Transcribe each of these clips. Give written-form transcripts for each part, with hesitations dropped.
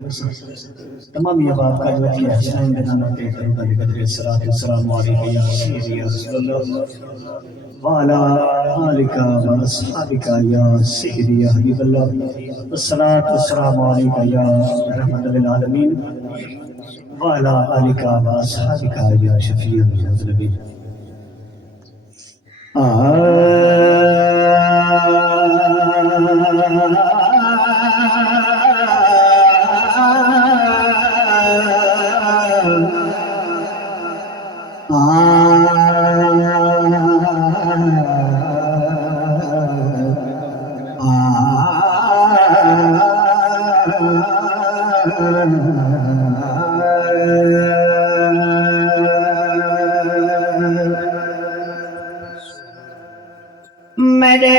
तमाम ये बात का जो है हसनैन बिन नबी करूंगा बिकदर सलात वसलाम अलैहि या सय्यदी या रसूलल्लाह व अला आलिका व अस्हाबिका या सय्यदी या हबीबल्लाह वस्सलात वसलाम अलैका या रहमतल लिल आलमीन व अला आलिका व अस्हाबिका या शफीअल मुज़नबीन। मेरे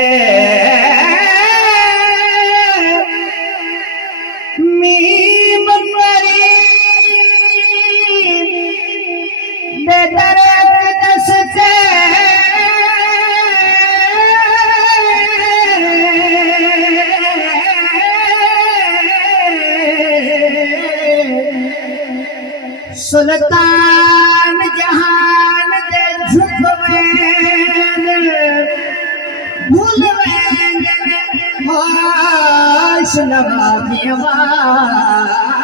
मीम परी बेदर दसते सुल्तान जहान दे झुकवे भूल होश नवाबिया वाले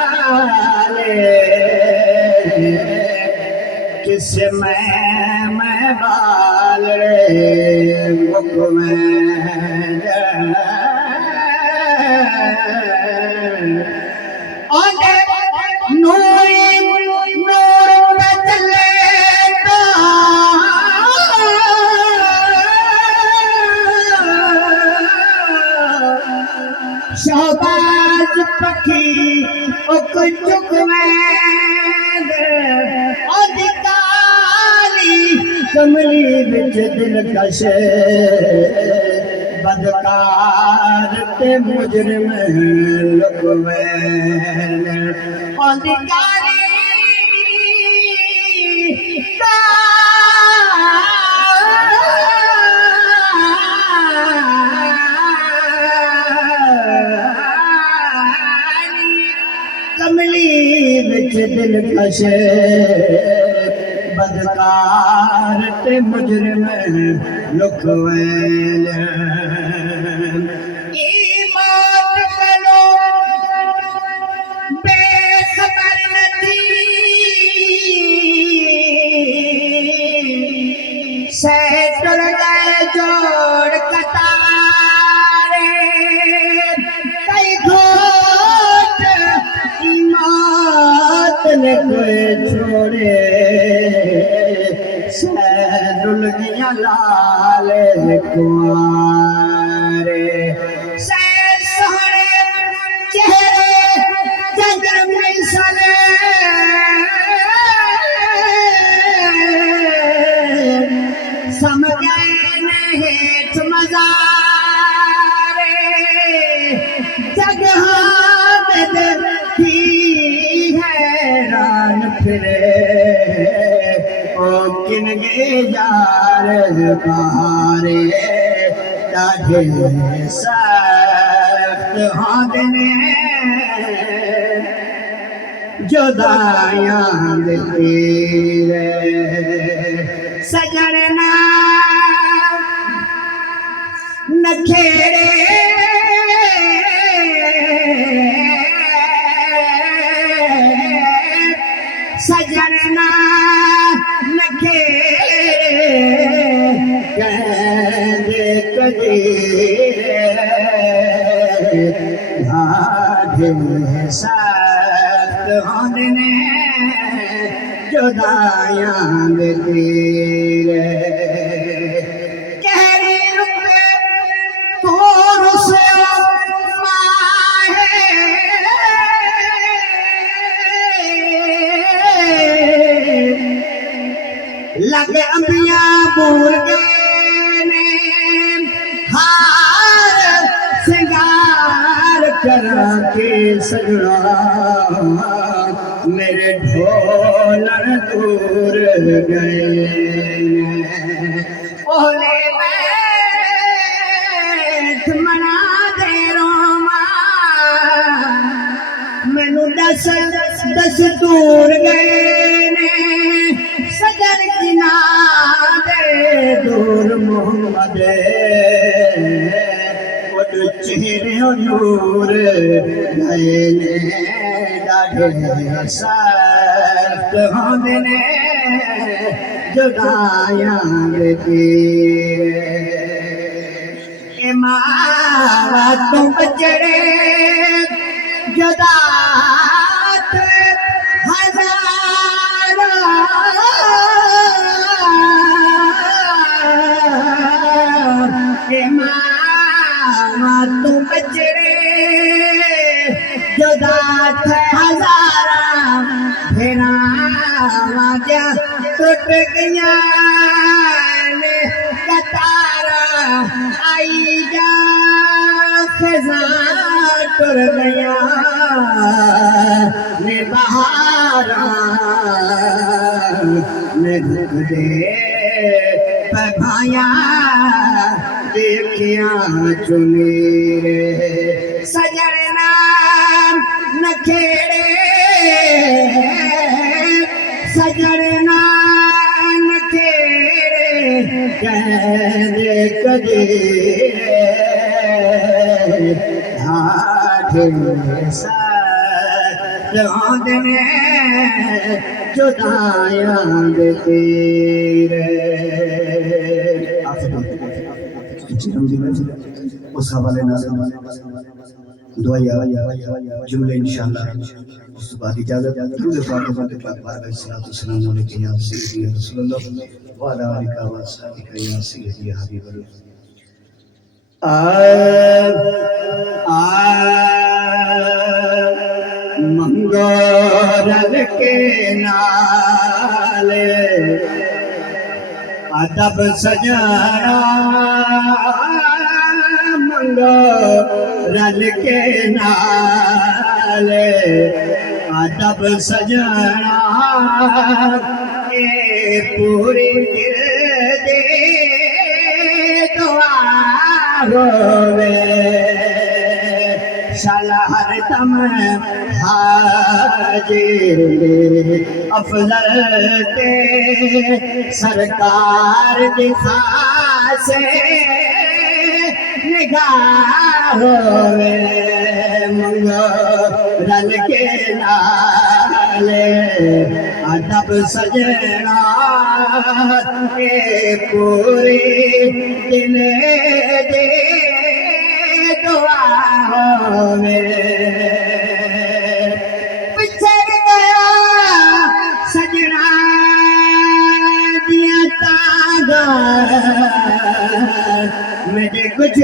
किस मैं बाल मुख में नूरी नूर बदले शहबाज पखी उक चुक में अधिकारी कमली बिच दिलकश बदकार ते मुजरिम लुक में अधिकारी कमली बिच दिलकश बदकार ते मुजरिम लुक वैन ईमान करो बेखबर नथी सैटुर गए जोड़ कतारे कई घोट ने कोई छोड़े सैदुल गिया लाल कुआरे सैद सोहने चेहरे जगर मिसले समझे नहीं मजारे जगह में हैरान फिरे ओ किनगे यार बारे ताजे सख्त हादने जुदायां तेरे सजना नखेड़े सजना नखे कहते कदे ढाढे सख्त होंदे जुदायां तेरे कहरे रुपे तो रुसे लगे अंबिया भूल गए ने हार सिंगार करा के सजना मेरे ढोलर दूर गए ओले बैठ मना दे रोमा मैनू दस दस्तूर गए ने सजन किनारे दूर मोहम्मद चेहरे नूर गए ने डाढ़े सख्त होंदे ने जुदाइयां दे तीर मावा तो बचड़े जुदा तुम बचड़े जुदा थे हजारा फेरा वाजा टूट गया ने कतारा आई जा खजा टूट गया ने बहारा ने धुक दे पभाया देखिया चुनी सजन नाम नखेड़े सजन नाम नखेड़े कहने कदे ढाढे सजने जुदाइयां दे तेरे उस हवाले दुआया जुमले इंशाअल्लाह उस बाद इजाजत दुरूद पाक पाक बारगाह सलात सलाम अलैहि या सय्यदी या रसूलुल्लाह व अला आलिका व अस्हाबिका या सय्यदी या हबीबल्लाह मंगोरल के नाले अदब सजाना मंगोरल के नाले अदब सजाना ये पूरी दिल दे दुआ होवे सलाहर तम हाजिर अफजल ते सरकार दिखा से निगाह होवे मंगोरल के नाले अदब सजना के पूरी दिल दे दुआ होवे पिछड़ गया सजना दिया तागा मेरे कुछ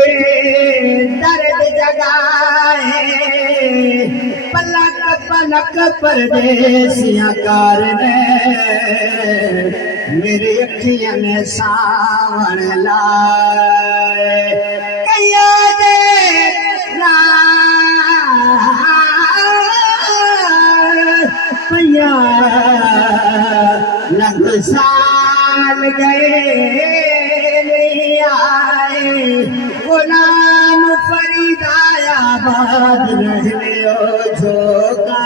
दर्द जगाए पलक पलक परदेसिया कार ने मेरी अखियां ने सावन लाए कया दे पैया लग साल गए नहीं आए गुलाम फरीदाबाद रहने झोंका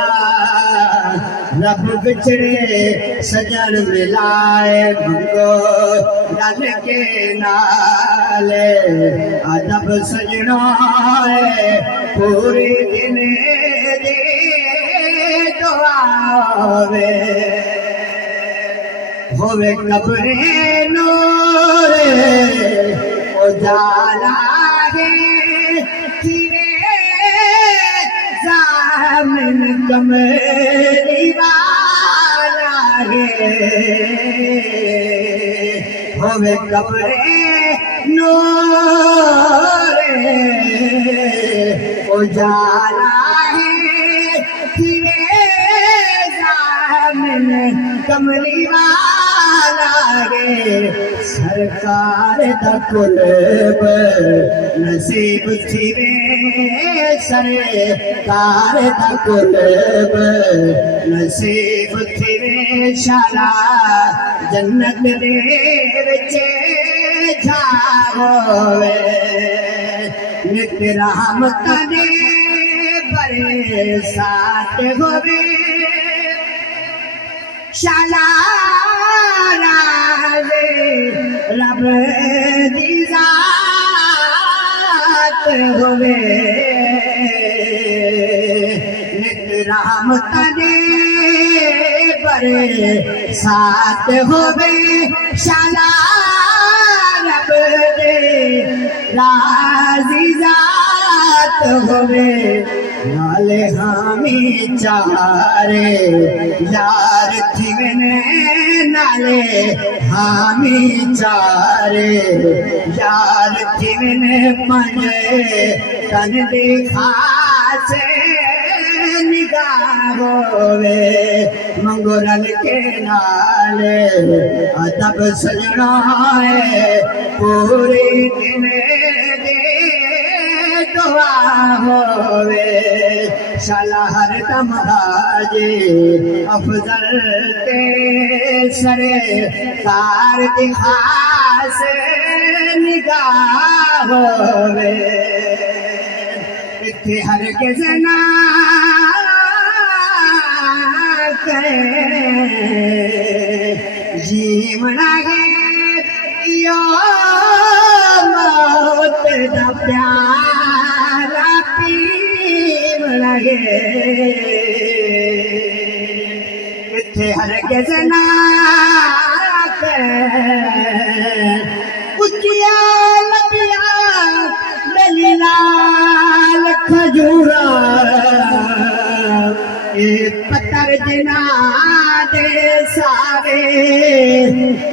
रब बिछड़े सजन मिलाए मंगोरल के नाले अदब सजना पूरी दिन दे दुआ होवे कब्रे नूर उजाला है तेरे ज़ामिन कमली वाला है होवे कब्रे नूर उजाला है तेरे ज़ामिन कमली वाला गे सरकार दा कुलब नसीब थीरे सरकार दा कुलब नसीब थीरे शाला जन्नत दे विच जावे नित रहमत दे परे साथ होवे शाला रावे रब दी जात होवे नित राम तने परे साथ होवे शाला रब दे राजी जात होवे नाले हामी चारे यार थिगने नाले हामी चारे यार थिगने पंजे तन देखा से निगाह होवे मंगोरल के नाले अदब सजना है पूरे दिन दे दुआ होवे शाला हर दम हाजे अफजल ते सरे कार दिखा से निगाह होवे इत्थे हर के जना जीवना गे यो मौत दा प्यारा पीवना गे इत्थे हर के जना उचिया लबिया दलीलाल खजूरा पत्थर जना दे सारे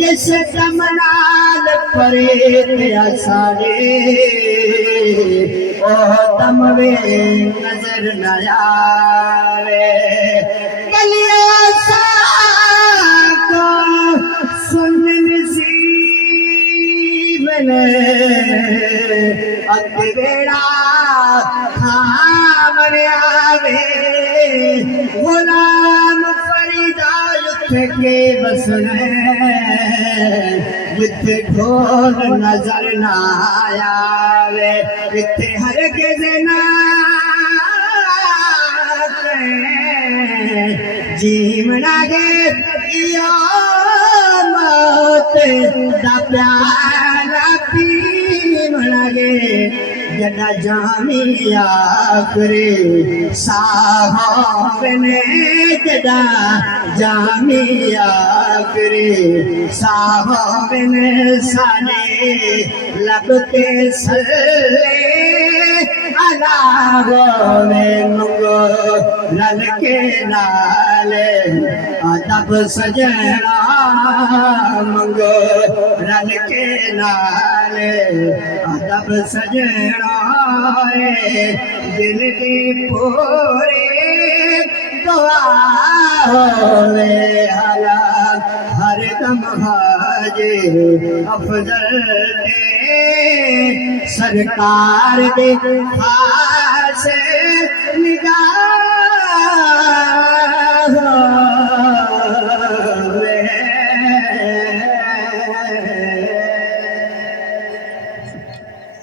जिस कमलाल परे सारे ओ तमवे नजर न आवे गलिया सा को सुन नसीब ने अगवेड़ा खामन आवे गुलाम फरीदा युद्ध के बसने जिथे ढोल नजर न आवे इत्थे हर के जना जीवना गे यो मौत दा प्यारा पीवना गे जड़ा जामिया करे साहबने जड़ा जामिया करे साहबने साने लगते सले अलावे मुगो रल के नाले अदब सजना मुगो रल के नाले अदब सजना दिल के पूरे दुआ होवे हला हर दम हाजे अफजल दे सरकार दे खास निगाह